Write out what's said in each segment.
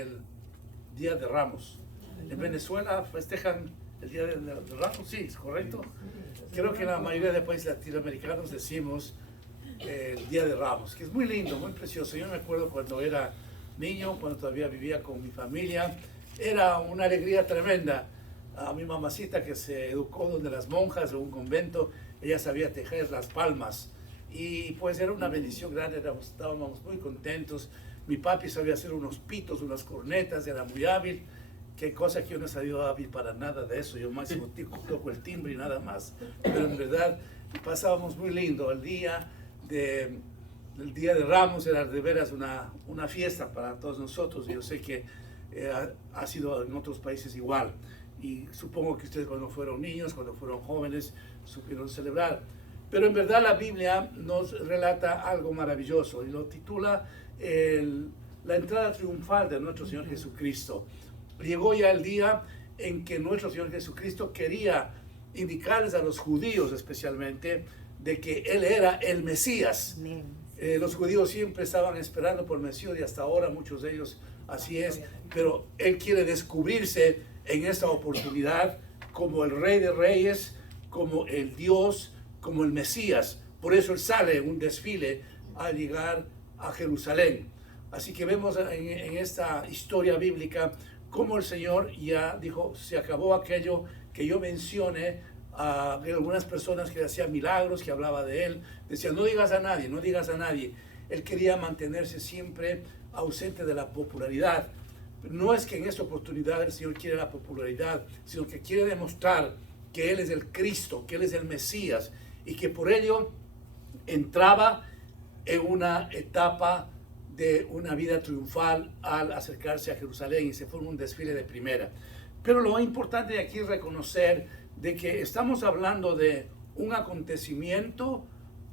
el Día de Ramos. En Venezuela festejan el Día de Ramos, sí, es correcto. Creo que en la mayoría de países latinoamericanos decimos el Día de Ramos, que es muy lindo, muy precioso. Yo me acuerdo cuando era niño, cuando todavía vivía con mi familia, era una alegría tremenda. A mi mamacita, que se educó donde las monjas de un convento, ella sabía tejer las palmas y pues era una bendición grande, estábamos muy contentos. Mi papi sabía hacer unos pitos, unas cornetas, era muy hábil. Qué cosa que yo no he sabido hábil para nada de eso, yo máximo toco el timbre y nada más, pero en verdad pasábamos muy lindo. El Día de Ramos era de veras una fiesta para todos nosotros. Yo sé que ha sido en otros países igual, y supongo que ustedes cuando fueron niños, cuando fueron jóvenes, supieron celebrar. Pero en verdad la Biblia nos relata algo maravilloso y lo titula la entrada triunfal de nuestro Señor Jesucristo. Llegó ya el día en que nuestro Señor Jesucristo quería indicarles a los judíos especialmente de que Él era el Mesías. Los judíos siempre estaban esperando por el Mesías y hasta ahora muchos de ellos así es, pero Él quiere descubrirse en esta oportunidad como el Rey de Reyes, como el Dios, como el Mesías. Por eso Él sale en un desfile al llegar a Jerusalén. Así que vemos en esta historia bíblica cómo el Señor ya dijo, se acabó aquello que yo mencioné a algunas personas que hacían milagros, que hablaba de Él. Decían, no digas a nadie, no digas a nadie. Él quería mantenerse siempre ausente de la popularidad. No es que en esta oportunidad el Señor quiere la popularidad, sino que quiere demostrar que Él es el Cristo, que Él es el Mesías, y que por ello entraba en una etapa de una vida triunfal al acercarse a Jerusalén y se forma un desfile de primera. Pero lo importante aquí es reconocer de que estamos hablando de un acontecimiento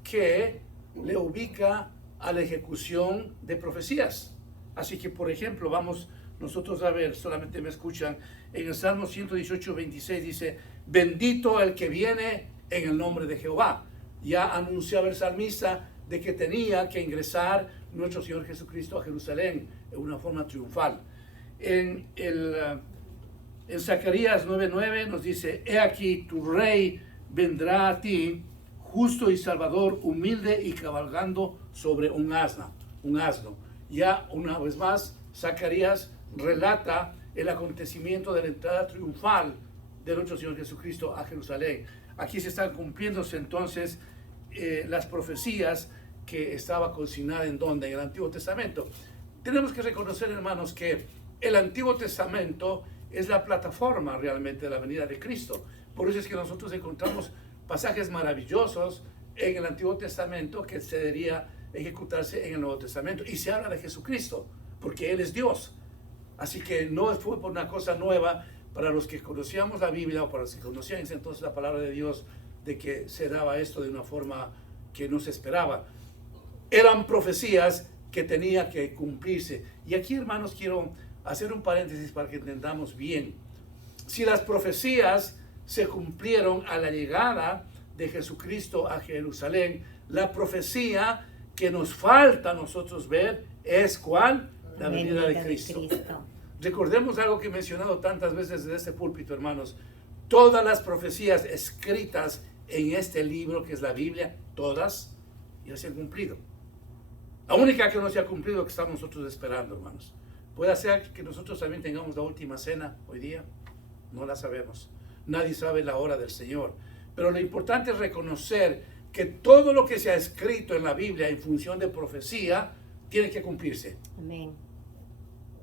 que le ubica a la ejecución de profecías. Así que, por ejemplo, vamos nosotros a ver, solamente me escuchan, en el Salmo 118, 26 dice, bendito el que viene en el nombre de Jehová. Ya anunciaba el salmista de que tenía que ingresar nuestro Señor Jesucristo a Jerusalén en una forma triunfal. En Zacarías 9:9 nos dice, he aquí tu rey vendrá a ti, justo y salvador, humilde y cabalgando sobre un asno. Ya una vez más, Zacarías relata el acontecimiento de la entrada triunfal de nuestro Señor Jesucristo a Jerusalén. Aquí se están cumpliéndose entonces las profecías que estaba consignada en donde, en el Antiguo Testamento. Tenemos que reconocer, hermanos, que el Antiguo Testamento es la plataforma realmente de la venida de Cristo. Por eso es que nosotros encontramos pasajes maravillosos en el Antiguo Testamento que se debería ejecutarse en el Nuevo Testamento. Y se habla de Jesucristo, porque Él es Dios. Así que no fue por una cosa nueva para los que conocíamos la Biblia o para los que conocían entonces la palabra de Dios, de que se daba esto de una forma que no se esperaba. Eran profecías que tenía que cumplirse. Y aquí, hermanos, quiero hacer un paréntesis para que entendamos bien. Si las profecías se cumplieron a la llegada de Jesucristo a Jerusalén, la profecía que nos falta a nosotros ver es ¿cuál? La venida de Cristo. Recordemos algo que he mencionado tantas veces desde este púlpito, hermanos. Todas las profecías escritas en este libro que es la Biblia, todas ya se han cumplido. La única que no se ha cumplido que estamos nosotros esperando, hermanos. Puede ser que nosotros también tengamos la última cena hoy día. No la sabemos. Nadie sabe la hora del Señor. Pero lo importante es reconocer que todo lo que se ha escrito en la Biblia en función de profecía tiene que cumplirse. Amén.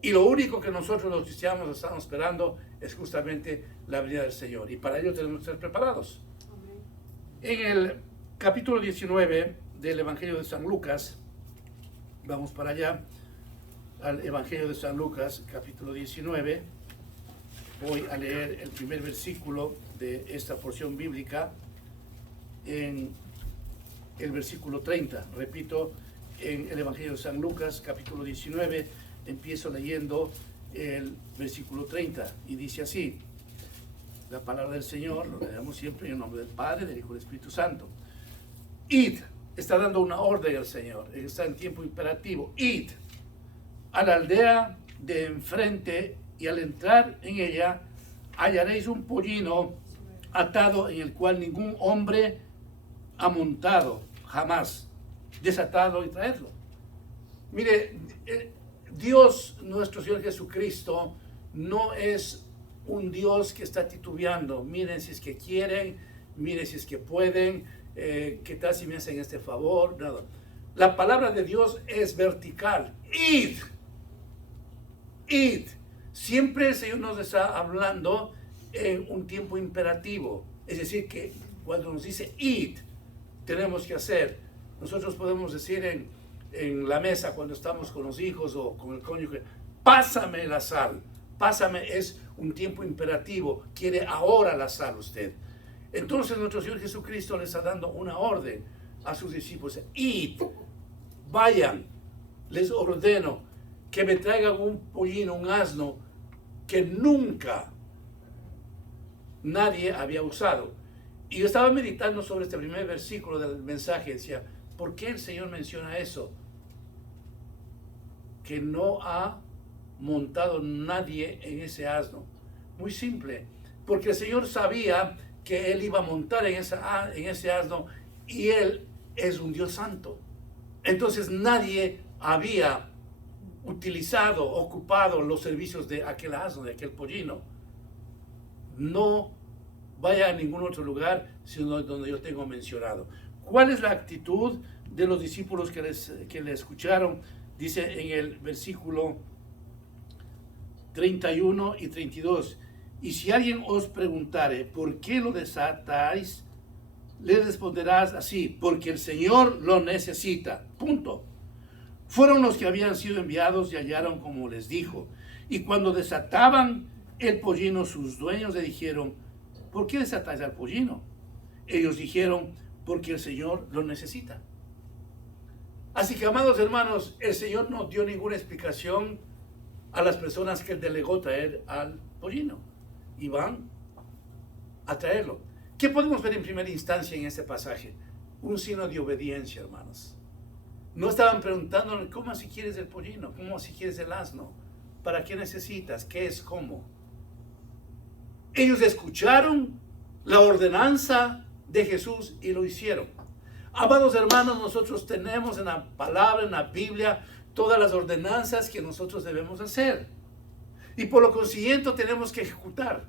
Y lo único que nosotros los cristianos estamos esperando es justamente la venida del Señor. Y para ello tenemos que estar preparados. Amén. En el capítulo 19 del Evangelio de San Lucas, vamos para allá, al Evangelio de San Lucas, capítulo 19. Voy a leer el primer versículo de esta porción bíblica en el versículo 30. Repito, en el Evangelio de San Lucas, capítulo 19, empiezo leyendo el versículo 30 y dice así, la palabra del Señor, lo leemos siempre en el nombre del Padre, del Hijo y del Espíritu Santo. Id, está dando una orden al Señor, está en tiempo imperativo, id a la aldea de enfrente, y al entrar en ella hallaréis un pollino atado, en el cual ningún hombre ha montado jamás. Desatado y traerlo. Mire, Dios, nuestro Señor Jesucristo, no es un Dios que está titubeando. Miren si es que quieren, miren si es que pueden, qué tal si me hacen este favor. Nada. La palabra de Dios es vertical. Id. Id. Siempre el Señor nos está hablando en un tiempo imperativo. Es decir, que cuando nos dice id, tenemos que hacer. Nosotros podemos decir en la mesa cuando estamos con los hijos o con el cónyuge, pásame la sal. Pásame es un tiempo imperativo. Quiere ahora la sal usted. Entonces nuestro Señor Jesucristo le está dando una orden a sus discípulos. Id, vayan, les ordeno que me traigan un pollino, un asno que nunca nadie había usado. Y yo estaba meditando sobre este primer versículo del mensaje. Decía, ¿por qué el Señor menciona eso? Que no ha montado nadie en ese asno. Muy simple, porque el Señor sabía que Él iba a montar en ese asno, y Él es un Dios santo. Entonces nadie había utilizado, ocupado los servicios de aquel asno, de aquel pollino. No vaya a ningún otro lugar sino donde yo tengo mencionado. ¿Cuál es la actitud de los discípulos que le escucharon? Dice en el versículo 31 y 32, y si alguien os preguntare, ¿por qué lo desatáis? Le responderás así, porque el Señor lo necesita. Punto. Fueron los que habían sido enviados y hallaron como les dijo. Y cuando desataban el pollino, sus dueños le dijeron, ¿por qué desatáis al pollino? Ellos dijeron, porque el Señor lo necesita. Así que, amados hermanos, el Señor no dio ninguna explicación a las personas que Él delegó traer al pollino. Y van a traerlo. ¿Qué podemos ver en primera instancia en este pasaje? Un signo de obediencia, hermanos. No estaban preguntándole, ¿cómo así quieres el pollino? ¿Cómo así quieres el asno? ¿Para qué necesitas? ¿Qué es? ¿Cómo? Ellos escucharon la ordenanza de Jesús y lo hicieron. Amados hermanos, nosotros tenemos en la palabra, en la Biblia, todas las ordenanzas que nosotros debemos hacer. Y por lo consiguiente tenemos que ejecutar.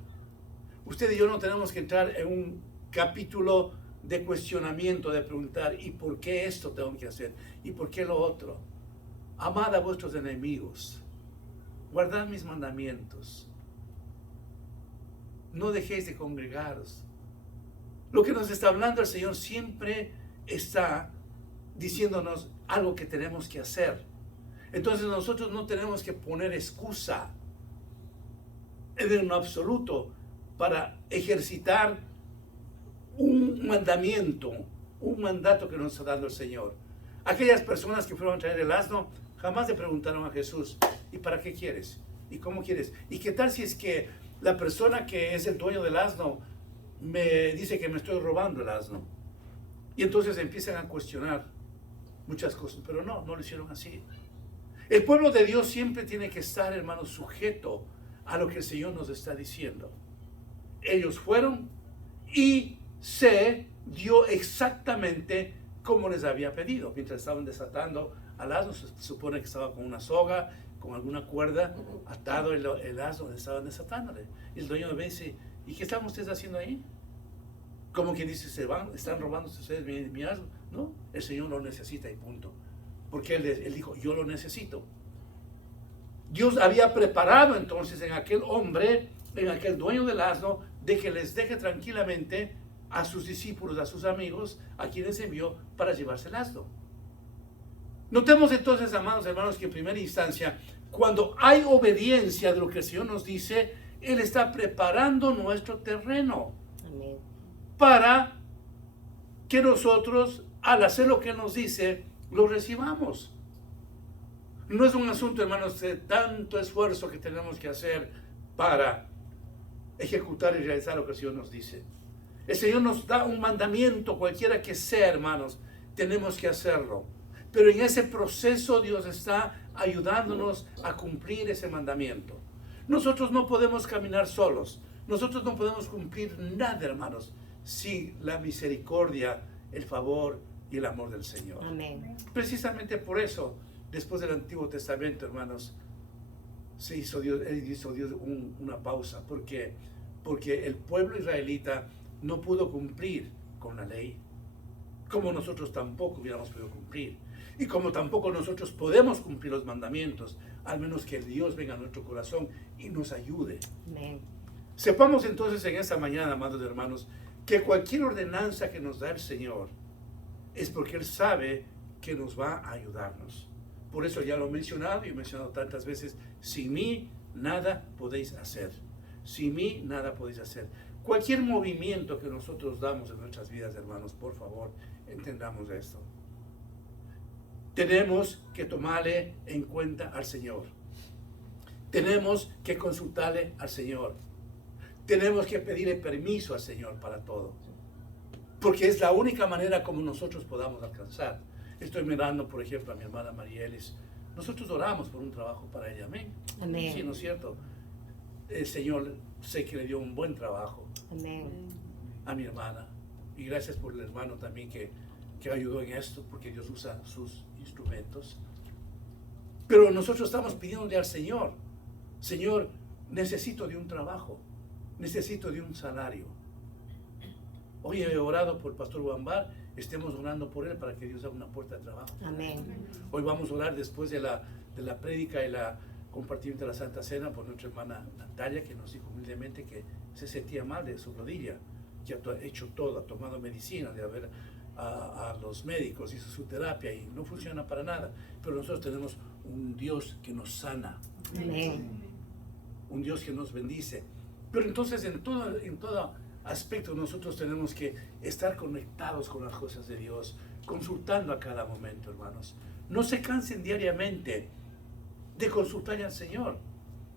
Usted y yo no tenemos que entrar en un capítulo de cuestionamiento, de preguntar, ¿y por qué esto tengo que hacer? ¿Y por qué lo otro? Amad a vuestros enemigos. Guardad mis mandamientos. No dejéis de congregaros. Lo que nos está hablando el Señor siempre está diciéndonos algo que tenemos que hacer. Entonces nosotros no tenemos que poner excusa en lo absoluto para ejercitar un mandamiento, un mandato que nos está dando el Señor. Aquellas personas que fueron a traer el asno jamás le preguntaron a Jesús, ¿y para qué quieres? ¿Y cómo quieres? ¿Y qué tal si es que la persona que es el dueño del asno me dice que me estoy robando el asno? Y entonces empiezan a cuestionar muchas cosas, pero no lo hicieron así. El pueblo de Dios siempre tiene que estar, hermanos, sujeto a lo que el Señor nos está diciendo. Ellos fueron y se dio exactamente como les había pedido. Mientras estaban desatando al asno, se supone que estaba con una soga, con alguna cuerda, atado el asno donde estaban desatándole. Y el dueño le dice, ¿y qué están ustedes haciendo ahí? Como quien dice, están robando ustedes mi asno. No, el Señor lo necesita y punto. Porque él dijo, yo lo necesito. Dios había preparado entonces en aquel hombre, en aquel dueño del asno, de que les deje tranquilamente a sus discípulos, a sus amigos, a quienes envió para llevarse el asno. Notemos entonces, amados hermanos, que en primera instancia, cuando hay obediencia de lo que el Señor nos dice, Él está preparando nuestro terreno. Amén. Para que nosotros, al hacer lo que Él nos dice, lo recibamos. No es un asunto, hermanos, de tanto esfuerzo que tenemos que hacer para ejecutar y realizar lo que el Señor nos dice. El Señor nos da un mandamiento, cualquiera que sea, hermanos, tenemos que hacerlo. Pero en ese proceso Dios está ayudándonos a cumplir ese mandamiento. Nosotros no podemos caminar solos. Nosotros no podemos cumplir nada, hermanos, sin la misericordia, el favor y el amor del Señor. Amén. Precisamente por eso, después del Antiguo Testamento, hermanos, hizo Dios una pausa. ¿Por qué? Porque el pueblo israelita no pudo cumplir con la ley, como nosotros tampoco hubiéramos podido cumplir. Y como tampoco nosotros podemos cumplir los mandamientos, al menos que Dios venga a nuestro corazón y nos ayude. Amén. Sepamos entonces en esta mañana, amados hermanos, que cualquier ordenanza que nos da el Señor es porque Él sabe que nos va a ayudarnos. Por eso ya lo he mencionado y he mencionado tantas veces: sin mí nada podéis hacer. Sin mí nada podéis hacer. Cualquier movimiento que nosotros damos en nuestras vidas, hermanos, por favor, entendamos esto. Tenemos que tomarle en cuenta al Señor. Tenemos que consultarle al Señor. Tenemos que pedirle permiso al Señor para todo. Porque es la única manera como nosotros podamos alcanzar. Estoy mirando, por ejemplo, a mi hermana Marielis. Nosotros oramos por un trabajo para ella. Amén. Amén. Sí, ¿no es cierto? El Señor sé que le dio un buen trabajo Amén. a mi hermana. Y gracias por el hermano también que ayudó en esto, porque Dios usa sus instrumentos. Pero nosotros estamos pidiéndole al Señor: Señor, necesito de un trabajo, necesito de un salario. Hoy he orado por el pastor Guambar, estemos orando por él para que Dios haga una puerta de trabajo. Amén. Hoy vamos a orar después de la prédica y la compartimiento de la Santa Cena por nuestra hermana Natalia, que nos dijo humildemente que se sentía mal de su rodilla, que ha hecho todo, ha tomado medicina, de haber a los médicos, hizo su terapia y no funciona para nada. Pero nosotros tenemos un Dios que nos sana. Amén. Un Dios que nos bendice. Pero entonces en todo aspecto nosotros tenemos que estar conectados con las cosas de Dios, consultando a cada momento, hermanos. No se cansen diariamente de consultar al Señor.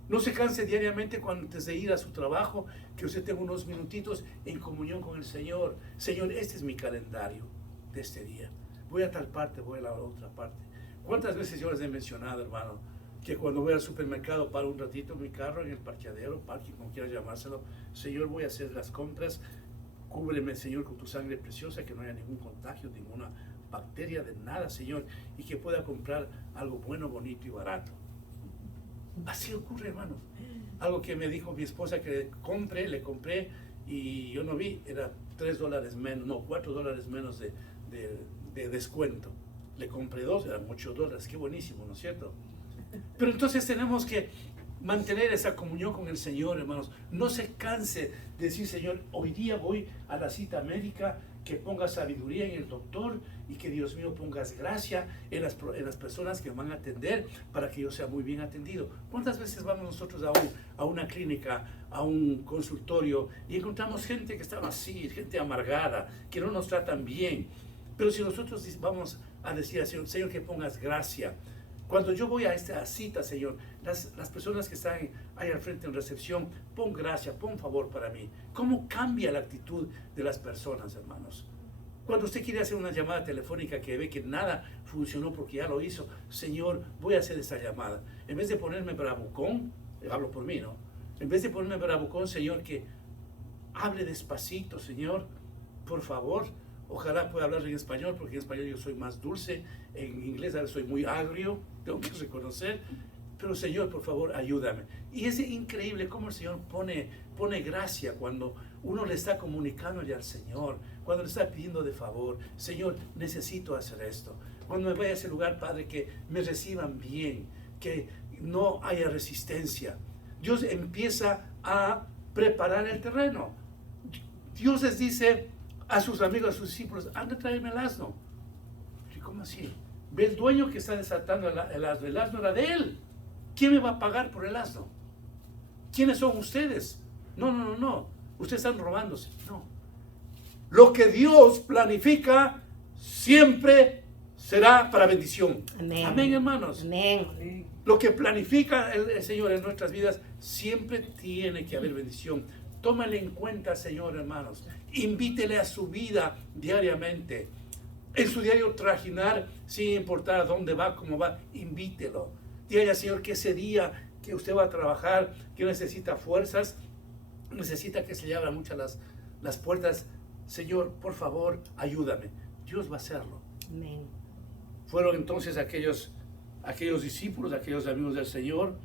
No se canse diariamente antes de ir a su trabajo, que usted tenga unos minutitos en comunión con el Señor. Señor, este es mi calendario de este día. Voy a tal parte, voy a la otra parte. ¿Cuántas veces yo les he mencionado, hermano, que cuando voy al supermercado paro un ratito mi carro en el parqueadero, parking, como quieras llamárselo? Señor, voy a hacer las compras. Cúbreme, Señor, con tu sangre preciosa, que no haya ningún contagio, ninguna bacteria, de nada, Señor, y que pueda comprar algo bueno, bonito y barato. Así ocurre, hermano. Algo que me dijo mi esposa que le compré y yo no vi, era $3 menos, no, $4 menos de descuento. Le compré 2, eran $8, qué buenísimo, ¿no es cierto? Pero entonces tenemos que mantener esa comunión con el Señor, hermanos. No se canse de decir: Señor, hoy día voy a la cita médica, que pongas sabiduría en el doctor y que Dios mío pongas gracia en las personas que me van a atender para que yo sea muy bien atendido. ¿Cuántas veces vamos nosotros a una clínica, a un consultorio y encontramos gente que está así, gente amargada, que no nos tratan bien? Pero si nosotros vamos a decir al Señor: Señor, que pongas gracia. Cuando yo voy a esta cita, Señor, las personas que están ahí al frente en recepción, pon gracia, pon favor para mí. ¿Cómo cambia la actitud de las personas, hermanos? Cuando usted quiere hacer una llamada telefónica que ve que nada funcionó porque ya lo hizo: Señor, voy a hacer esta llamada. En vez de ponerme bravucón, hablo por mí, ¿no? En vez de ponerme bravucón, Señor, que hable despacito, Señor, por favor. Ojalá pueda hablar en español, porque en español yo soy más dulce. En inglés soy muy agrio, tengo que reconocer. Pero Señor, por favor, ayúdame. Y es increíble cómo el Señor pone gracia cuando uno le está comunicándole al Señor, cuando le está pidiendo de favor: Señor, necesito hacer esto. Cuando me vaya a ese lugar, Padre, que me reciban bien, que no haya resistencia. Dios empieza a preparar el terreno. Dios les dice a sus amigos, a sus discípulos: anda a traerme el asno. ¿Y cómo así? Ve el dueño que está desatando el asno. El asno era de él. ¿Quién me va a pagar por el asno? ¿Quiénes son ustedes? No. Ustedes están robándose. No. Lo que Dios planifica siempre será para bendición. Amén. Amén, hermanos. Amén. Lo que planifica el Señor en nuestras vidas siempre tiene que haber bendición. Tómale en cuenta, Señor, hermanos. Invítele a su vida diariamente. En su diario trajinar, sin importar a dónde va, cómo va, invítelo. Dígale al Señor que ese día que usted va a trabajar, que necesita fuerzas, necesita que se le abran muchas las puertas. Señor, por favor, ayúdame. Dios va a hacerlo. Amén. Fueron entonces aquellos discípulos, aquellos amigos del Señor,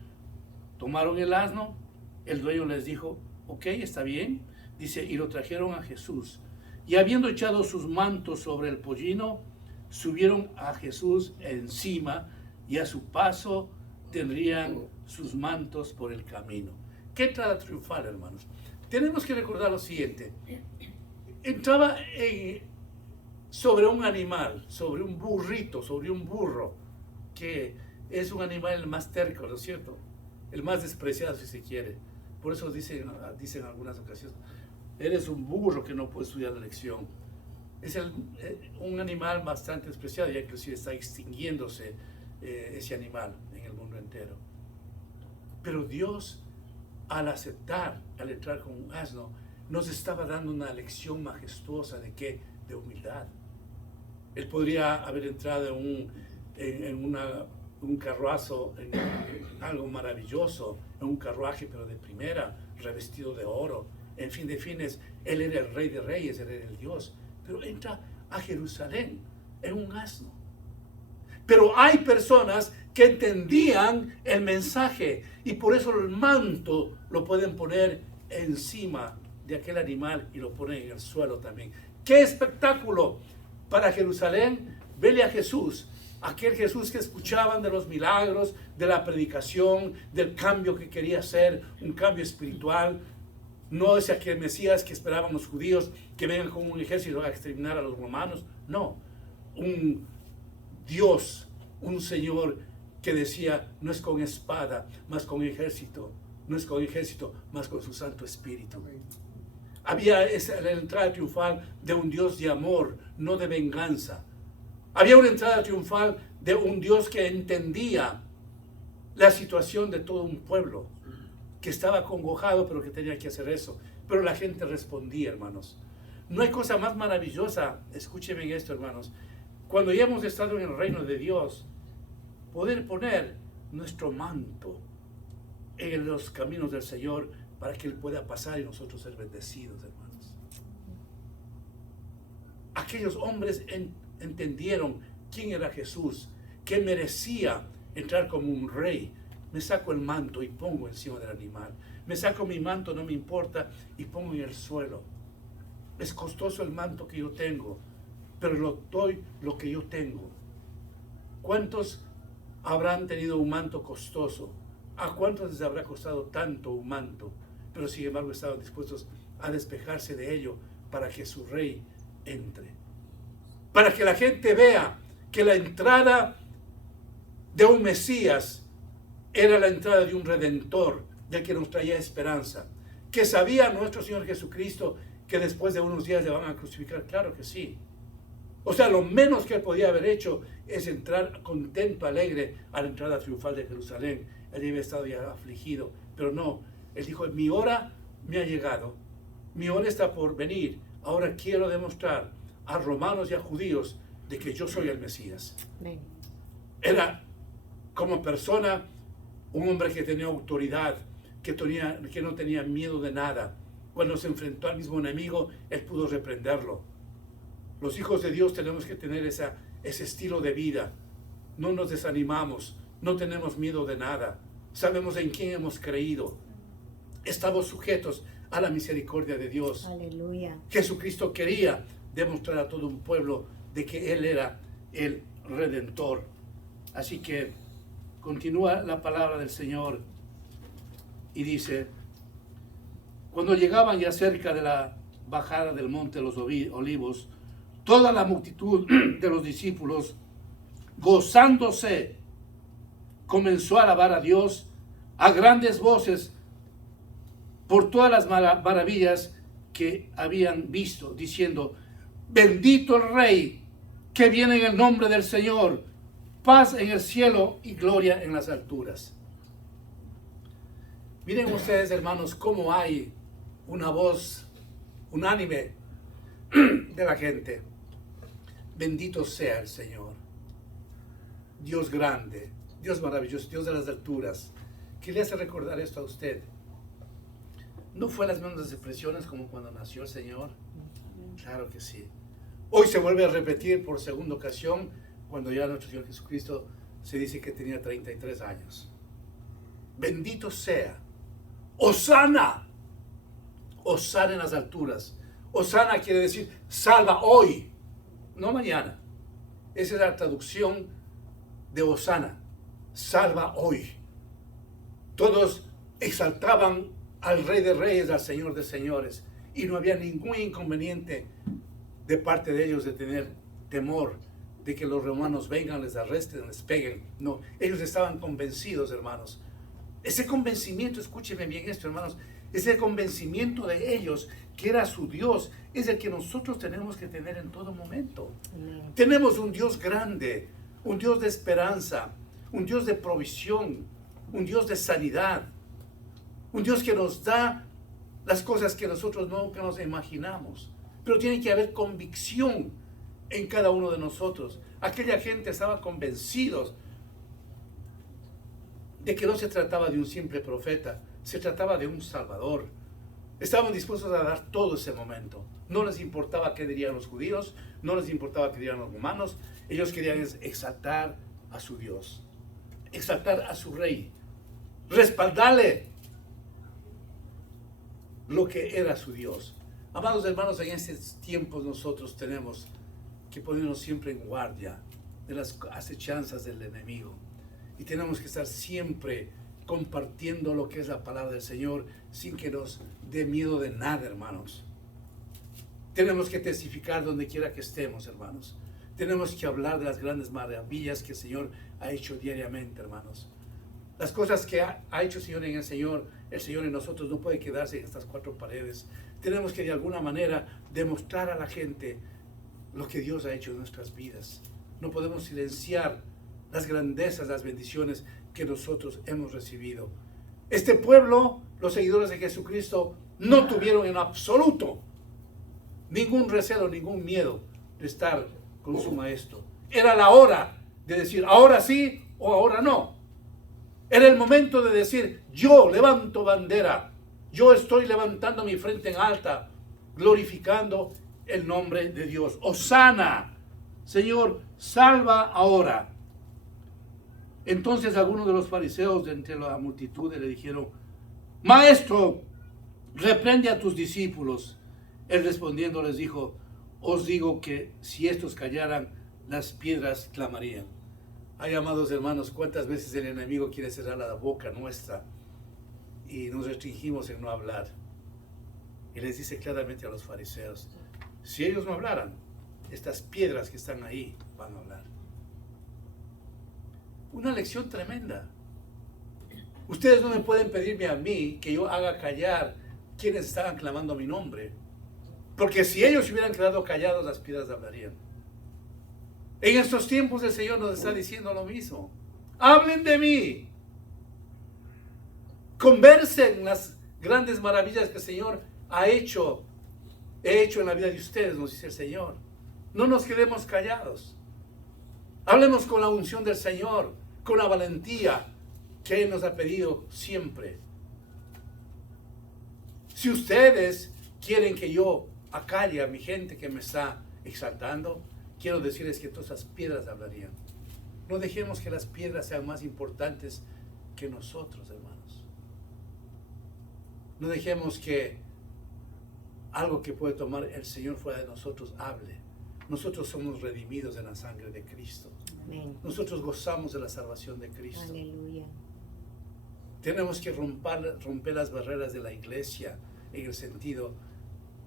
tomaron el asno, el dueño les dijo, ok, está bien, dice, y lo trajeron a Jesús. Y habiendo echado sus mantos sobre el pollino, subieron a Jesús encima, y a su paso tendrían sus mantos por el camino. Qué entrada triunfal, hermanos. Tenemos que recordar lo siguiente. Entraba sobre un animal, sobre un burrito, sobre un burro, que es un animal más terco, ¿no es cierto? El más despreciado, si se quiere. Por eso dicen en algunas ocasiones, eres un burro que no puede estudiar la lección. Es un animal bastante despreciado, ya inclusive está extinguiéndose ese animal en el mundo entero. Pero Dios, al aceptar, al entrar con un asno, nos estaba dando una lección majestuosa de ¿qué? De humildad. Él podría haber entrado en un carruazo, en algo maravilloso, en un carruaje pero de primera, revestido de oro. En fin de fines, Él era el Rey de Reyes, Él era el Dios. Pero entra a Jerusalén en un asno. Pero hay personas que entendían el mensaje y por eso el manto lo pueden poner encima de aquel animal y lo ponen en el suelo también. ¡Qué espectáculo para Jerusalén! Vele a Jesús, aquel Jesús que escuchaban de los milagros, de la predicación, del cambio que quería hacer, un cambio espiritual. No es aquel Mesías que esperaban los judíos, que vengan con un ejército a exterminar a los romanos. No, un Dios, un Señor que decía, no es con espada, más con ejército. No es con ejército, más con su Santo Espíritu. Había la entrada triunfal de un Dios de amor, no de venganza. Había una entrada triunfal de un Dios que entendía la situación de todo un pueblo, que estaba acongojado, pero que tenía que hacer eso. Pero la gente respondía, hermanos. No hay cosa más maravillosa, escúchenme en esto, hermanos, cuando ya hemos estado en el reino de Dios, poder poner nuestro manto en los caminos del Señor para que Él pueda pasar y nosotros ser bendecidos, hermanos. Aquellos hombres entendieron quién era Jesús, que merecía entrar como un rey. Me saco el manto y pongo encima del animal. Me saco mi manto, no me importa, y pongo en el suelo. Es costoso el manto que yo tengo, pero lo doy lo que yo tengo. ¿Cuántos habrán tenido un manto costoso? ¿A cuántos les habrá costado tanto un manto? Pero sin embargo estaban dispuestos a despejarse de ello para que su rey entre. Para que la gente vea que la entrada de un Mesías era la entrada de un Redentor, del que nos traía esperanza. Que sabía nuestro Señor Jesucristo que después de unos días le van a crucificar. Claro que sí. O sea, lo menos que él podía haber hecho es entrar contento, alegre a la entrada triunfal de Jerusalén. Él había estado ya afligido, pero no. Él dijo, mi hora me ha llegado, mi hora está por venir. Ahora quiero demostrar a romanos y a judíos de que yo soy el Mesías. Amén. Era como persona un hombre que tenía autoridad, que no tenía miedo de nada. Cuando se enfrentó al mismo enemigo, él pudo reprenderlo. Los hijos de Dios tenemos que tener ese estilo de vida. No nos desanimamos, no tenemos miedo de nada. Sabemos en quién hemos creído. Estamos sujetos a la misericordia de Dios. Aleluya. Jesucristo quería demostrar a todo un pueblo de que Él era el Redentor. Así que continúa la palabra del Señor y dice, cuando llegaban ya cerca de la bajada del monte de los Olivos, toda la multitud de los discípulos, gozándose, comenzó a alabar a Dios a grandes voces por todas las maravillas que habían visto, diciendo, bendito el Rey que viene en el nombre del Señor, paz en el cielo y gloria en las alturas. Miren ustedes, hermanos, cómo hay una voz unánime de la gente. Bendito sea el Señor, Dios grande, Dios maravilloso, Dios de las alturas, que le hace recordar esto a usted. ¿No fue las mismas expresiones como cuando nació el Señor? Claro que sí. Hoy se vuelve a repetir por segunda ocasión, cuando ya nuestro Señor Jesucristo se dice que tenía 33 años. Bendito sea. Hosana. Hosana en las alturas. Hosana quiere decir salva hoy, no mañana. Esa es la traducción de Hosana. Salva hoy. Todos exaltaban al Rey de Reyes, al Señor de Señores, y no había ningún inconveniente de parte de ellos de tener temor de que los romanos vengan, les arresten, les peguen. No, ellos estaban convencidos, hermanos. Ese convencimiento, escúcheme bien esto, hermanos, ese convencimiento de ellos que era su Dios, es el que nosotros tenemos que tener en todo momento. Amén. Tenemos un Dios grande, un Dios de esperanza, un Dios de provisión, un Dios de sanidad, un Dios que nos da las cosas que nosotros nunca nos imaginamos. Pero tiene que haber convicción en cada uno de nosotros. Aquella gente estaba convencidos de que no se trataba de un simple profeta, se trataba de un Salvador. Estaban dispuestos a dar todo ese momento. No les importaba qué dirían los judíos, no les importaba qué dirían los romanos. Ellos querían exaltar a su Dios, exaltar a su Rey, respaldarle lo que era su Dios. Amados hermanos, en estos tiempos nosotros tenemos que ponernos siempre en guardia de las acechanzas del enemigo. Y tenemos que estar siempre compartiendo lo que es la palabra del Señor sin que nos dé miedo de nada, hermanos. Tenemos que testificar donde quiera que estemos, hermanos. Tenemos que hablar de las grandes maravillas que el Señor ha hecho diariamente, hermanos. Las cosas que ha hecho el Señor en nosotros no puede quedarse en estas cuatro paredes. Tenemos que de alguna manera demostrar a la gente lo que Dios ha hecho en nuestras vidas. No podemos silenciar las grandezas, las bendiciones que nosotros hemos recibido. Este pueblo, los seguidores de Jesucristo, no tuvieron en absoluto ningún recelo, ningún miedo de estar con su maestro. Era la hora de decir ahora sí o ahora no. Era el momento de decir yo levanto bandera, yo estoy levantando mi frente en alta, glorificando el nombre de Dios. Hosana, Señor, salva ahora. Entonces algunos de los fariseos de entre la multitud le dijeron: Maestro, reprende a tus discípulos. Él respondiendo les dijo: os digo que si estos callaran, las piedras clamarían. Ay, amados hermanos, cuántas veces el enemigo quiere cerrar la boca nuestra y nos restringimos en no hablar. Y les dice claramente a los fariseos: si ellos no hablaran, estas piedras que están ahí van a hablar. Una lección tremenda. Ustedes no me pueden pedirme a mí que yo haga callar quienes estaban clamando mi nombre, porque si ellos hubieran quedado callados, las piedras hablarían. En estos tiempos el Señor nos está diciendo lo mismo. Hablen de mí. Conversen las grandes maravillas que el Señor he hecho en la vida de ustedes, nos dice el Señor. No nos quedemos callados. Hablemos con la unción del Señor, con la valentía que Él nos ha pedido siempre. Si ustedes quieren que yo acalle a mi gente que me está exaltando, quiero decirles que todas esas piedras hablarían. No dejemos que las piedras sean más importantes que nosotros, hermanos. No dejemos que algo que puede tomar el Señor fuera de nosotros hable. Nosotros somos redimidos en la sangre de Cristo. Amén. Nosotros gozamos de la salvación de Cristo. Aleluya. Tenemos que romper las barreras de la iglesia en el sentido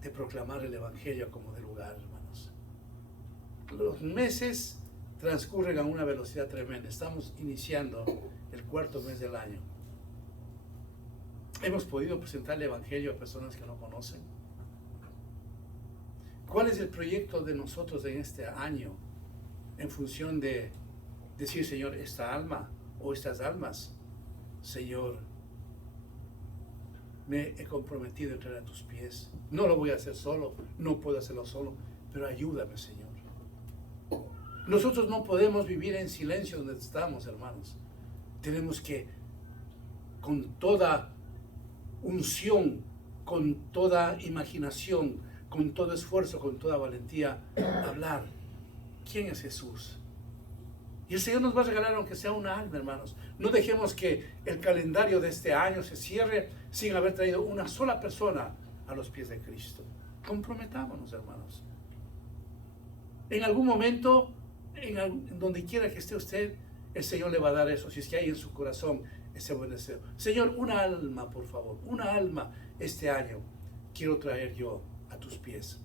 de proclamar el Evangelio como de lugar, hermanos. Los meses transcurren a una velocidad tremenda. Estamos iniciando el cuarto mes del año. Hemos podido presentar el Evangelio a personas que no conocen. ¿Cuál es el proyecto de nosotros en este año en función de decir: Señor, esta alma o estas almas, Señor, me he comprometido a entrar a tus pies? No lo voy a hacer solo, no puedo hacerlo solo, pero ayúdame, Señor. Nosotros no podemos vivir en silencio donde estamos, hermanos. tenemos que, con toda unción, con toda imaginación, con todo esfuerzo, con toda valentía, hablar. ¿Quién es Jesús? Y el Señor nos va a regalar aunque sea una alma, hermanos. No dejemos que el calendario de este año se cierre sin haber traído una sola persona a los pies de Cristo. Comprometámonos, hermanos. En algún momento, en donde quiera que esté usted, el Señor le va a dar eso, si es que hay en su corazón ese buen deseo. Señor, una alma, por favor, una alma este año quiero traer yo a tus pies.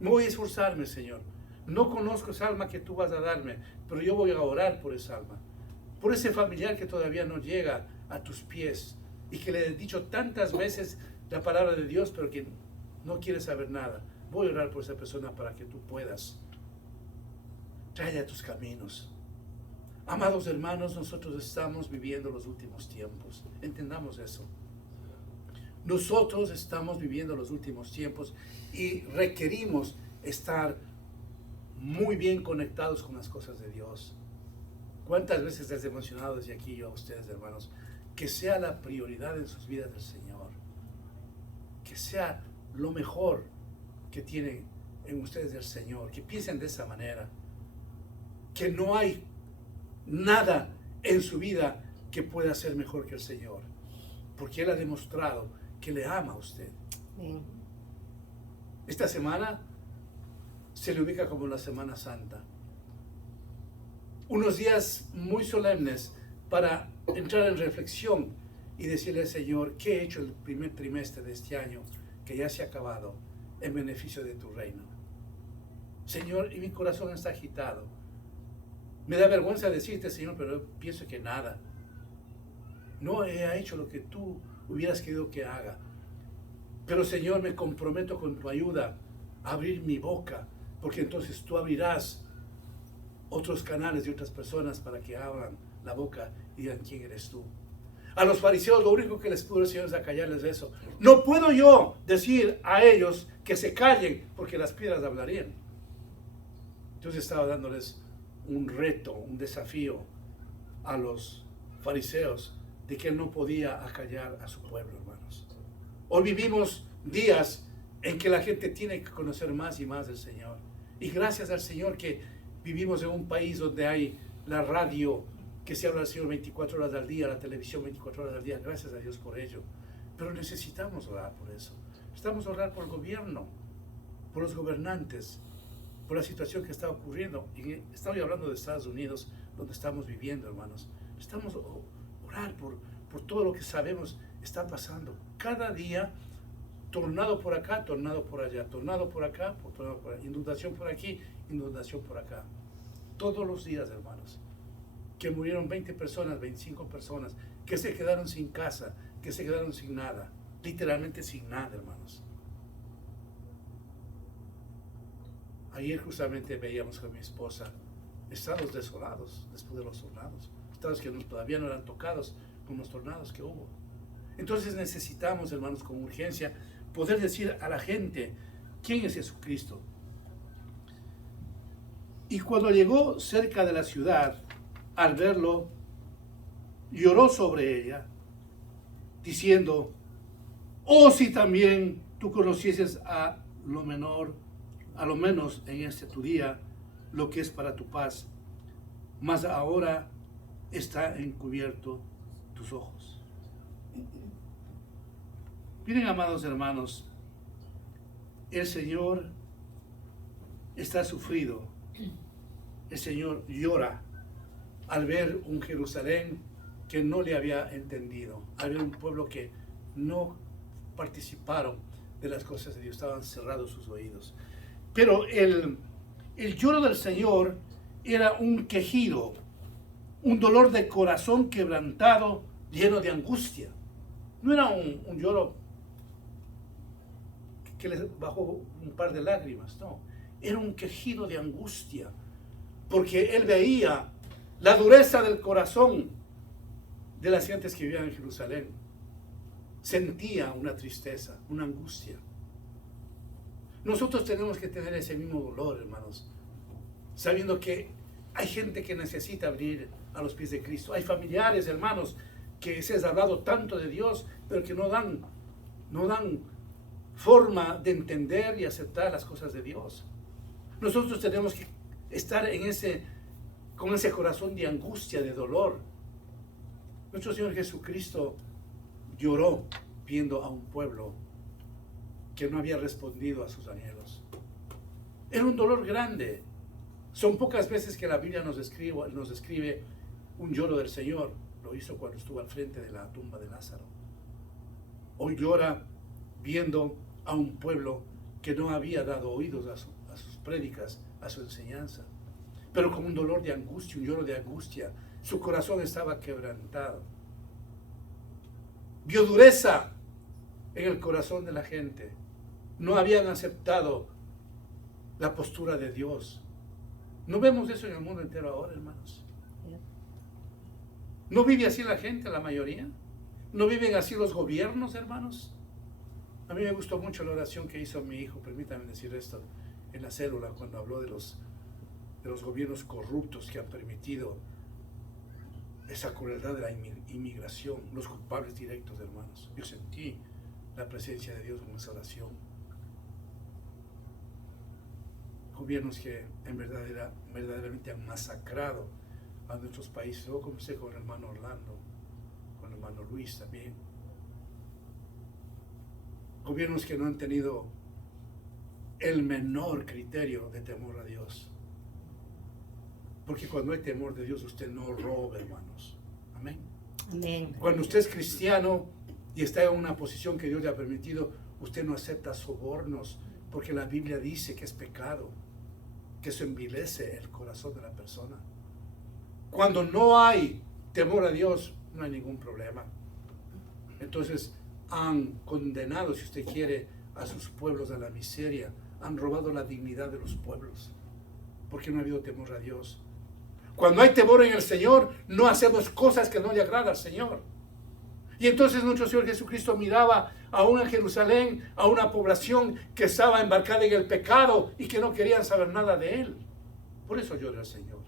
Me voy a esforzarme, Señor. No conozco esa alma que tú vas a darme, pero yo voy a orar por esa alma, por ese familiar que todavía no llega a tus pies y que le he dicho tantas veces la palabra de Dios, pero que no quiere saber nada. Voy a orar por esa persona para que tú puedas traerle a tus caminos. Amados hermanos, nosotros estamos viviendo los últimos tiempos. Entendamos eso. Nosotros estamos viviendo los últimos tiempos y requerimos estar muy bien conectados con las cosas de Dios. ¿Cuántas veces les he mencionado desde aquí yo a ustedes, hermanos, que sea la prioridad en sus vidas del Señor? Que sea lo mejor que tienen en ustedes del Señor, que piensen de esa manera, que no hay nada en su vida que pueda ser mejor que el Señor, porque Él ha demostrado que le ama a usted. Esta semana se le ubica como la Semana Santa. Unos días muy solemnes para entrar en reflexión y decirle al Señor, ¿qué he hecho el primer trimestre de este año que ya se ha acabado en beneficio de tu reino? Señor, y mi corazón está agitado. Me da vergüenza decirte, Señor, pero pienso que nada. No he hecho lo que tú hubieras querido que haga. Pero, Señor, me comprometo con tu ayuda a abrir mi boca, porque entonces tú abrirás otros canales de otras personas para que abran la boca y digan quién eres tú. A los fariseos lo único que les pudo el Señor es acallarles de eso. No puedo yo decir a ellos que se callen porque las piedras hablarían. Entonces estaba dándoles un reto, un desafío a los fariseos de que él no podía acallar a su pueblo, hermanos. Hoy vivimos días en que la gente tiene que conocer más y más del Señor. Y gracias al Señor que vivimos en un país donde hay la radio, que se habla del Señor 24 horas al día, la televisión 24 horas al día. Gracias a Dios por ello. Pero necesitamos orar por eso. Necesitamos orar por el gobierno, por los gobernantes, por la situación que está ocurriendo. Y estoy hablando de Estados Unidos, donde estamos viviendo, hermanos. Necesitamos orar por todo lo que sabemos está pasando. Cada día, tornado por acá, tornado por allá, tornado por acá, tornado por allá, inundación por aquí, inundación por acá. Todos los días, hermanos, que murieron 20 personas, 25 personas, que se quedaron sin casa, que se quedaron sin nada, literalmente sin nada, hermanos. Ayer justamente veíamos con mi esposa estados desolados después de los tornados, estados que todavía no eran tocados con los tornados que hubo. Entonces necesitamos, hermanos, con urgencia, poder decir a la gente quién es Jesucristo. Y cuando llegó cerca de la ciudad, al verlo, lloró sobre ella, diciendo, oh, si también tú conocieses a lo menos en este tu día, lo que es para tu paz, mas ahora está encubierto tus ojos. Miren, amados hermanos, el Señor está sufrido, el Señor llora al ver un Jerusalén que no le había entendido, al ver un pueblo que no participaron de las cosas de Dios, estaban cerrados sus oídos. Pero el lloro del Señor era un quejido, un dolor de corazón quebrantado, lleno de angustia. No era un lloro que le bajó un par de lágrimas, no. Era un quejido de angustia, porque él veía la dureza del corazón de las gentes que vivían en Jerusalén. Sentía una tristeza, una angustia. Nosotros tenemos que tener ese mismo dolor, hermanos, sabiendo que hay gente que necesita venir a los pies de Cristo. Hay familiares, hermanos, que se ha hablado tanto de Dios, pero que no dan forma de entender y aceptar las cosas de Dios. Nosotros tenemos que estar con ese corazón de angustia, de dolor. Nuestro Señor Jesucristo lloró viendo a un pueblo que no había respondido a sus anhelos. Era un dolor grande. Son pocas veces que la Biblia nos describe un lloro del Señor. Lo hizo cuando estuvo al frente de la tumba de Lázaro. Hoy llora viendo a un pueblo que no había dado oídos a sus prédicas, a su enseñanza, pero con un dolor de angustia, un lloro de angustia. Su corazón estaba quebrantado. Vio dureza en el corazón de la gente. No habían aceptado la postura de Dios. ¿No vemos eso en el mundo entero ahora, hermanos? ¿No vive así la gente, la mayoría? ¿No viven así los gobiernos, hermanos? A mí me gustó mucho la oración que hizo mi hijo, permítanme decir esto, en la célula, cuando habló de los gobiernos corruptos que han permitido esa crueldad de la inmigración, los culpables directos, hermanos. Yo sentí la presencia de Dios en esa oración. Gobiernos que verdaderamente han masacrado a nuestros países. Yo comencé con el hermano Orlando, con el hermano Luis también. Gobiernos que no han tenido el menor criterio de temor a Dios. Porque cuando hay temor de Dios, usted no roba, hermanos. Amén. Amén. Cuando usted es cristiano y está en una posición que Dios le ha permitido, usted no acepta sobornos, porque la Biblia dice que es pecado, que eso envilece el corazón de la persona. Cuando no hay temor a Dios, no hay ningún problema. Entonces han condenado, si usted quiere, a sus pueblos a la miseria. Han robado la dignidad de los pueblos, porque no ha habido temor a Dios. Cuando hay temor en el Señor, no hacemos cosas que no le agradan al Señor. Y entonces nuestro Señor Jesucristo miraba a una Jerusalén, a una población que estaba embarcada en el pecado y que no querían saber nada de Él. Por eso llora el Señor.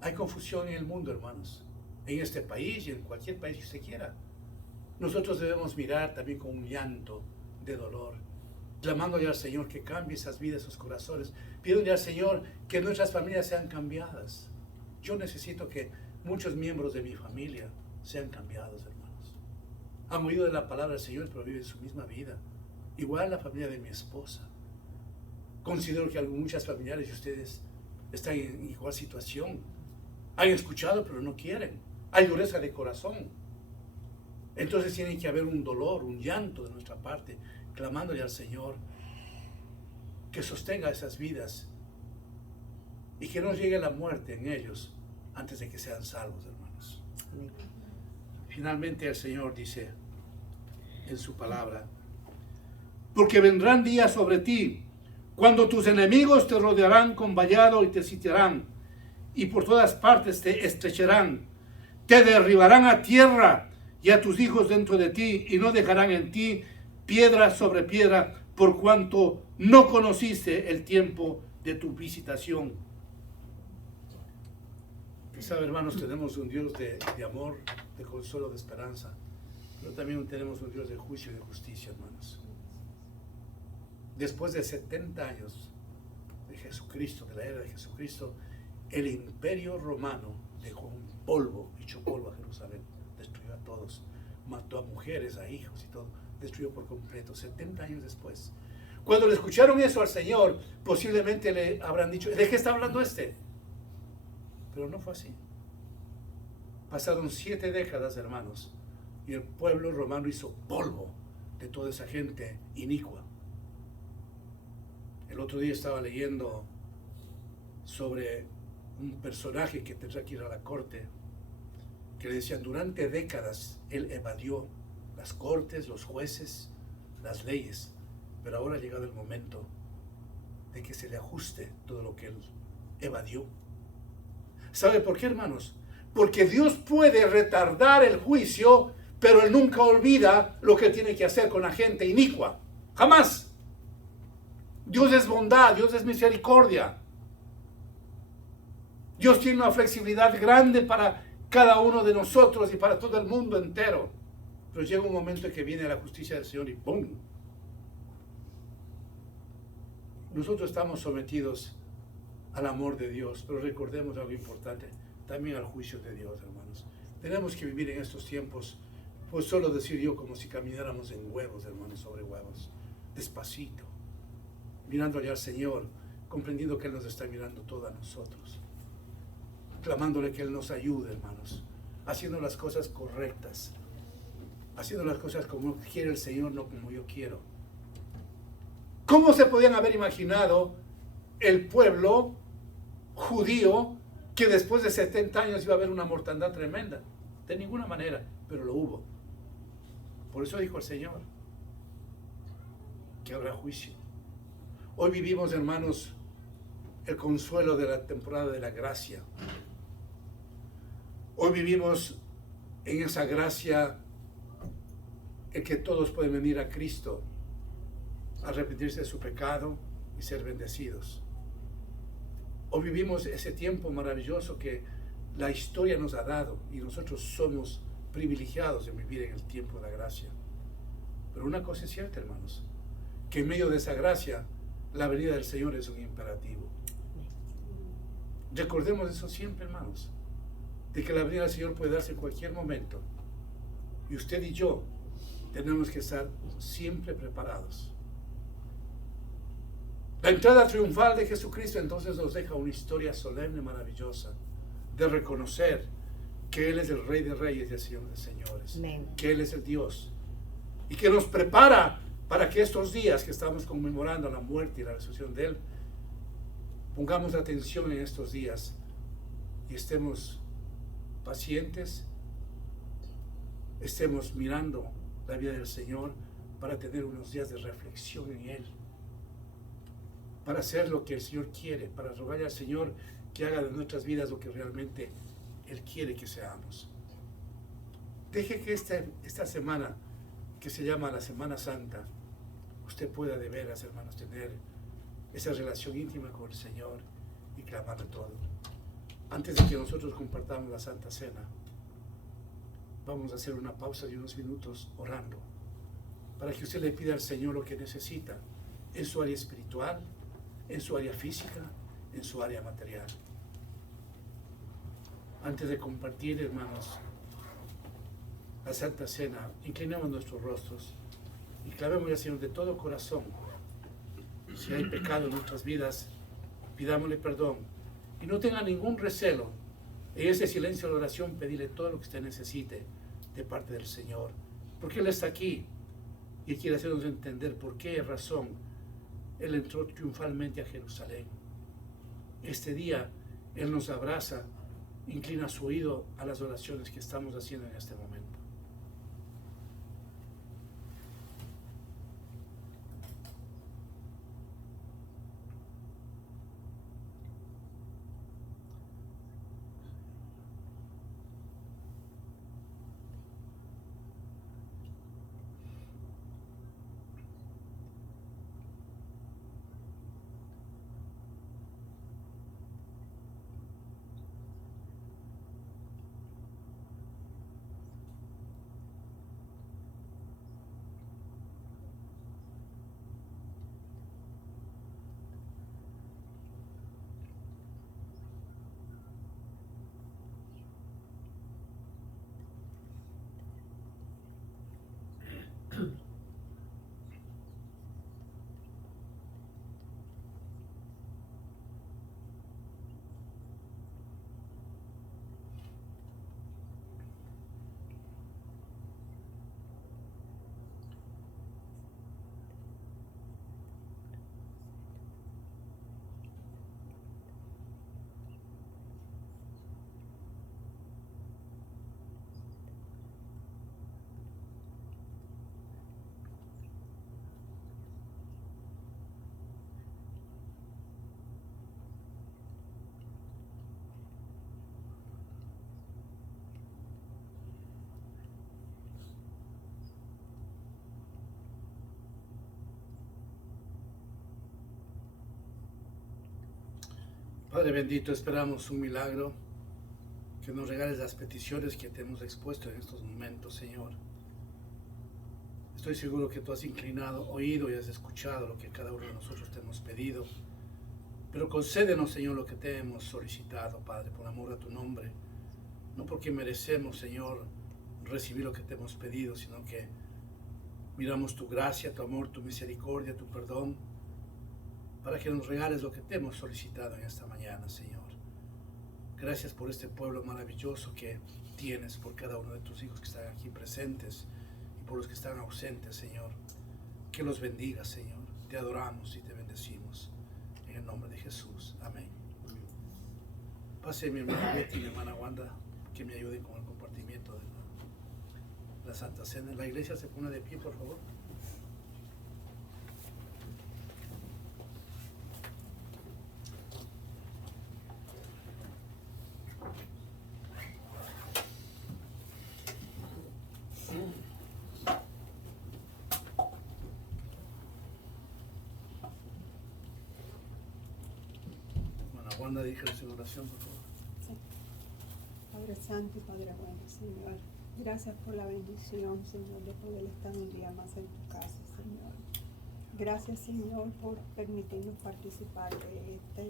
Hay confusión en el mundo, hermanos, en este país y en cualquier país que usted quiera. Nosotros debemos mirar también con un llanto de dolor, clamándole al Señor que cambie esas vidas, esos corazones, pidiéndole al Señor que nuestras familias sean cambiadas. Yo necesito que muchos miembros de mi familia sean cambiados, hermanos. Han oído de la palabra del Señor, pero viven su misma vida. Igual la familia de mi esposa. Considero que muchas familiares de ustedes están en igual situación. Han escuchado, pero no quieren. Hay dureza de corazón. Entonces tiene que haber un dolor, un llanto de nuestra parte, clamándole al Señor que sostenga esas vidas y que no llegue la muerte en ellos antes de que sean salvos, hermanos. Finalmente el Señor dice en su palabra: porque vendrán días sobre ti cuando tus enemigos te rodearán con vallado y te sitiarán, y por todas partes te estrecharán, te derribarán a tierra y a tus hijos dentro de ti, y no dejarán en ti piedra sobre piedra, por cuanto no conociste el tiempo de tu visitación. ¿Sabe, hermanos? Tenemos un Dios de amor, de consuelo, de esperanza, pero también tenemos un Dios de juicio y de justicia, hermanos. Después de 70 años de Jesucristo, de la era de Jesucristo, el imperio romano dejó un polvo, echó polvo a Jerusalén, destruyó a todos, mató a mujeres, a hijos y todo, destruyó por completo, 70 años después. Cuando le escucharon eso al Señor, posiblemente le habrán dicho: ¿de qué está hablando este? Pero no fue así. Pasaron 7 décadas, hermanos, y el pueblo romano hizo polvo de toda esa gente inicua. El otro día estaba leyendo sobre un personaje que tendrá que ir a la corte, que le decían: durante décadas él evadió las cortes, los jueces, las leyes, pero ahora ha llegado el momento de que se le ajuste todo lo que él evadió. ¿Sabe por qué, hermanos? Porque Dios puede retardar el juicio, pero Él nunca olvida lo que tiene que hacer con la gente inicua. Jamás. Dios es bondad, Dios es misericordia. Dios tiene una flexibilidad grande para cada uno de nosotros y para todo el mundo entero. Pero llega un momento en que viene la justicia del Señor y ¡pum! Nosotros estamos sometidos al amor de Dios, pero recordemos algo importante, también al juicio de Dios, hermanos. Tenemos que vivir en estos tiempos, pues solo decir yo como si camináramos en huevos, hermanos, sobre huevos, despacito, mirándole al Señor, comprendiendo que Él nos está mirando todo a nosotros, clamándole que Él nos ayude, hermanos, haciendo las cosas correctas, haciendo las cosas como quiere el Señor, no como yo quiero. ¿Cómo se podían haber imaginado el pueblo judío que después de 70 años iba a haber una mortandad tremenda? De ninguna manera, pero lo hubo. Por eso dijo el Señor que habrá juicio. Hoy vivimos, hermanos, el consuelo de la temporada de la gracia. Hoy vivimos en esa gracia en que todos pueden venir a Cristo, arrepentirse de su pecado y ser bendecidos. Hoy vivimos ese tiempo maravilloso que la historia nos ha dado y nosotros somos privilegiados de vivir en el tiempo de la gracia. Pero una cosa es cierta, hermanos, que en medio de esa gracia la venida del Señor es un imperativo. Recordemos eso siempre, hermanos, de que la venida del Señor puede darse en cualquier momento y usted y yo tenemos que estar siempre preparados. La entrada triunfal de Jesucristo entonces nos deja una historia solemne, maravillosa, de reconocer que Él es el Rey de Reyes y el Señor de Señores. Amén. Que Él es el Dios. Y que nos prepara para que estos días que estamos conmemorando la muerte y la resurrección de Él, pongamos atención en estos días y estemos pacientes, estemos mirando la vida del Señor para tener unos días de reflexión en Él, para hacer lo que el Señor quiere, para rogarle al Señor que haga de nuestras vidas lo que realmente Él quiere que seamos. Deje que esta semana, que se llama la Semana Santa, usted pueda de veras, hermanos, tener esa relación íntima con el Señor y clamarle todo. Antes de que nosotros compartamos la Santa Cena, vamos a hacer una pausa de unos minutos orando, para que usted le pida al Señor lo que necesita en su área espiritual, en su área física, en su área material. Antes de compartir, hermanos, la Santa Cena, inclinemos nuestros rostros y clamemos al Señor de todo corazón. Si hay pecado en nuestras vidas, pidámosle perdón y no tenga ningún recelo. En ese silencio de oración, pedirle todo lo que usted necesite de parte del Señor, porque Él está aquí y quiere hacernos entender por qué razón Él entró triunfalmente a Jerusalén. Este día Él nos abraza, inclina su oído a las oraciones que estamos haciendo en este momento. Padre bendito, esperamos un milagro, que nos regales las peticiones que te hemos expuesto en estos momentos, Señor. Estoy seguro que tú has inclinado, oído y has escuchado lo que cada uno de nosotros te hemos pedido. Pero concédenos, Señor, lo que te hemos solicitado, Padre, por amor a tu nombre. No porque merecemos, Señor, recibir lo que te hemos pedido, sino que miramos tu gracia, tu amor, tu misericordia, tu perdón, para que nos regales lo que te hemos solicitado en esta mañana, Señor. Gracias por este pueblo maravilloso que tienes, por cada uno de tus hijos que están aquí presentes y por los que están ausentes, Señor. Que los bendiga, Señor. Te adoramos y te bendecimos. En el nombre de Jesús. Amén. Pase mi hermana Betty y mi hermana Wanda que me ayuden con el compartimiento de la Santa Cena. La iglesia se pone de pie, por favor. Wanda, dígales en oración, por favor. Sí. Padre Santo y Padre bueno, Señor, gracias por la bendición, Señor, de poder estar un día más en tu casa, Señor. Gracias, Señor, por permitirnos participar de esta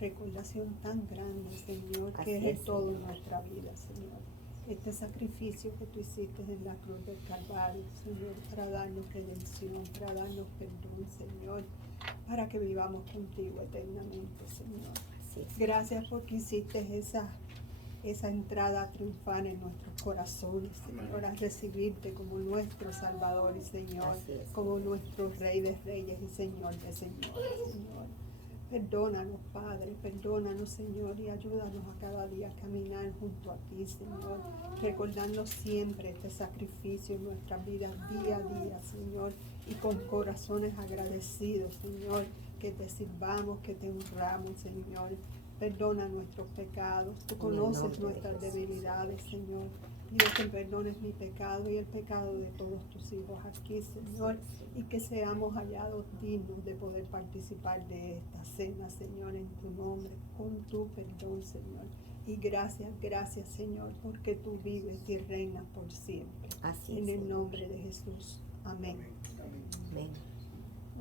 recordación tan grande, Señor, que es el todo en nuestra vida, Señor. Este sacrificio que tú hiciste en la cruz del Calvario, Señor, para darnos redención, para darnos perdón, Señor, para que vivamos contigo eternamente, Señor. Gracias porque hiciste esa entrada a triunfar en nuestros corazones, Señor, a recibirte como nuestro Salvador y Señor, como nuestro Rey de Reyes y Señor de Señores, Señor. Perdónanos, Padre, perdónanos, Señor, y ayúdanos a cada día a caminar junto a ti, Señor, recordando siempre este sacrificio en nuestras vidas día a día, Señor, y con corazones agradecidos, Señor, que te sirvamos, que te honramos, Señor. Perdona nuestros pecados. Tú conoces nuestras debilidades, Señor. Pido que perdones mi pecado y el pecado de todos tus hijos aquí, Señor, y que seamos hallados dignos de poder participar de esta cena, Señor, en tu nombre, con tu perdón, Señor. Y gracias, gracias, Señor, porque tú vives y reinas por siempre. Así en es, el nombre de Jesús. Amén. Amén.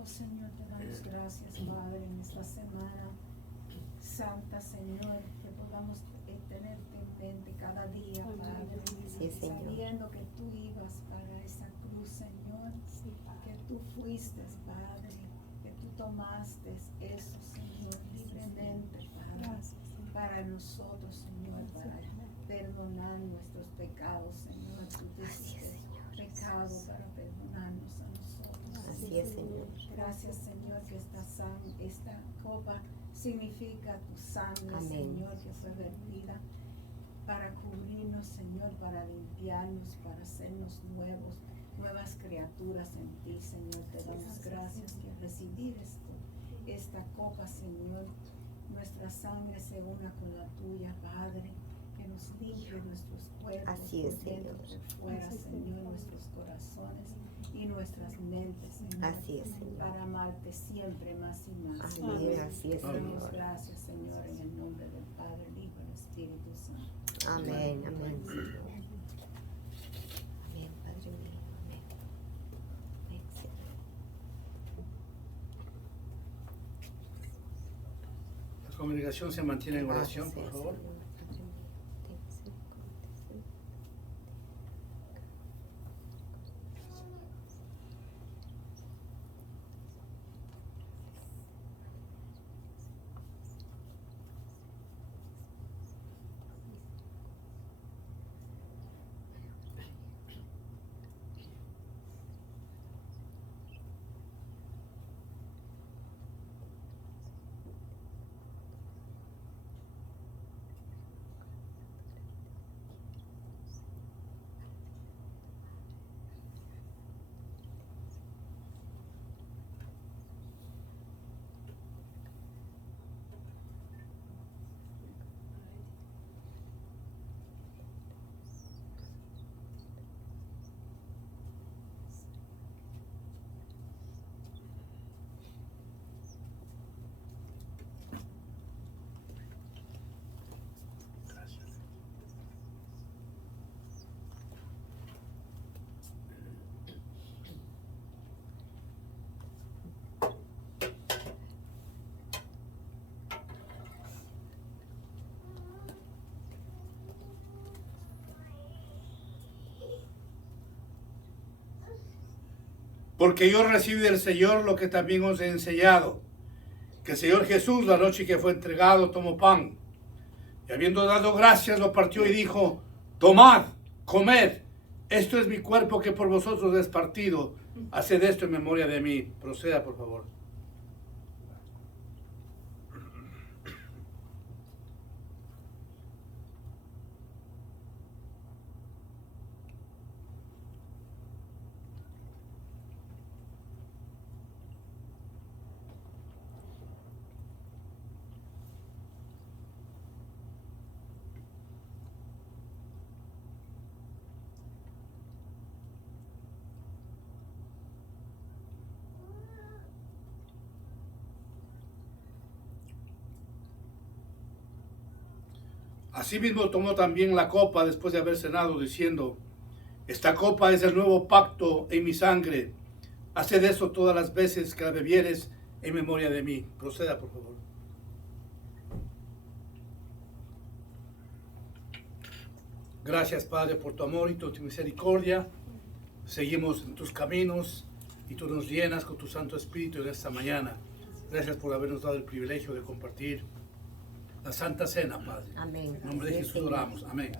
Oh Señor, te damos gracias, Padre, en esta semana santa, Señor, que podamos tenerte en mente cada día, Padre, Sí, Señor. sabiendo que tú ibas para esa cruz, Señor, que tú fuiste, Padre, que tú tomaste eso, Señor, libremente, Padre, Gracias, Señor. para nosotros, Señor, para perdonar nuestros pecados, Señor. Tú te hiciste pecado para perdonarnos a nosotros. Así es, Señor. Gracias, Señor, que esta copa significa tu sangre, Amén. Señor, que fue vertida para cubrirnos, Señor, para limpiarnos, para hacernos nuevas criaturas en ti, Señor. Te damos gracias que al recibir esta copa, Señor, nuestra sangre se una con la tuya, Padre, que nos limpie nuestros cuerpos, Así es, por dentro, Señor. por fuera, Señor, nuestros corazones y nuestras mentes, Señor, Así es, Señor. para amarte siempre más y más. Amén. Así es, Te damos Señor. gracias, Señor, en el nombre del Padre, el Hijo y el Espíritu Santo. Amén. Amén, Señor. Amén, Padre mío. Amén. Amén, Señor. La congregación se mantiene en oración, por Gracias, favor. Señor. Padre mío, ten misericordia, Señor. Porque yo recibí del Señor lo que también os he enseñado, que el Señor Jesús, la noche que fue entregado, tomó pan, y habiendo dado gracias, lo partió y dijo: tomad, comed, esto es mi cuerpo que por vosotros es partido, haced esto en memoria de mí. Proceda, por favor. Asimismo tomó también la copa después de haber cenado, diciendo: esta copa es el nuevo pacto en mi sangre. Haced eso todas las veces que la bebieres en memoria de mí. Proceda, por favor. Gracias, Padre, por tu amor y tu misericordia. Seguimos en tus caminos y tú nos llenas con tu Santo Espíritu en esta mañana. Gracias por habernos dado el privilegio de compartir la Santa Cena, Padre. Amén. En nombre de Jesús oramos. Amén.